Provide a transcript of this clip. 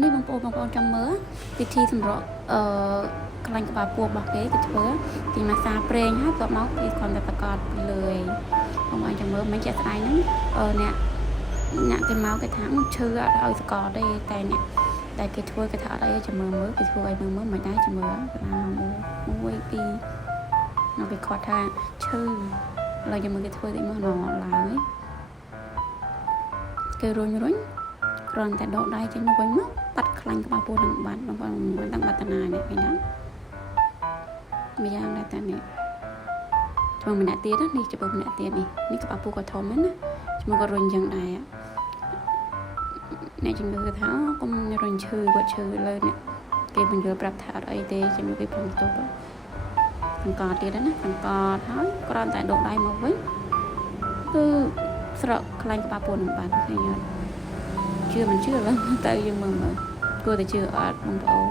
នេះបងប្អូនចាំមើលពិធីសម្រក់ខ្លាញ់ក្បាលពោះរបស់គេគេធ្វើគេម៉ាសាប្រេងហើយគាត់មកគេគ្រាន់តែប្រកាសពីលើឯងបងប្អូនចាំមើលមិនជាក់ស្ដែងហ្នឹងអ្នកគេមកគេថាឈឺអត់ឲ្យស្គាល់ទេតែអ្នកតែគេធ្វើគេថាអត់អីចាំមើលគេធ្វើឲ្យមើលមិនដែរចាំមើល1 2នៅគេគាត់ថាឈឺឥឡូវចាំមើលគេធ្វើតិចមកឡើងហើយគេរុញគ្រាន់តែដកដៃចេញមកវិញមកបាត់ខ្លាញ់ក្បាលពោះនឹងបាត់បងប្អូនមិនដឹងបាត់តាណានេះឃើញណាម្យ៉ាងដែរតានេះធ្វើម្នាក់ទៀតនេះច្បាប់ម្នាក់ទៀតនេះក្បាលពោះក៏ធំហ្នឹងណាឈ្មោះក៏រុញចឹងដែរអ្នកជំងឺថាកុំរុញឈឺគាត់ឈឺលើអ្នកគេបញ្យល់ប្រាប់ថាអត់អីទេជំងឺគេព្រមទប់អង្កត់ទៀតណាអង្កត់ហើយគ្រាន់តែដកដៃមកវិញគឺស្រកខ្លាញ់ក្បាលពោះនឹងបាត់ឃើញអត់ជឿមិនជឿឡើយទៅយើងមើលគួរតែជឿអត់បងប្អូន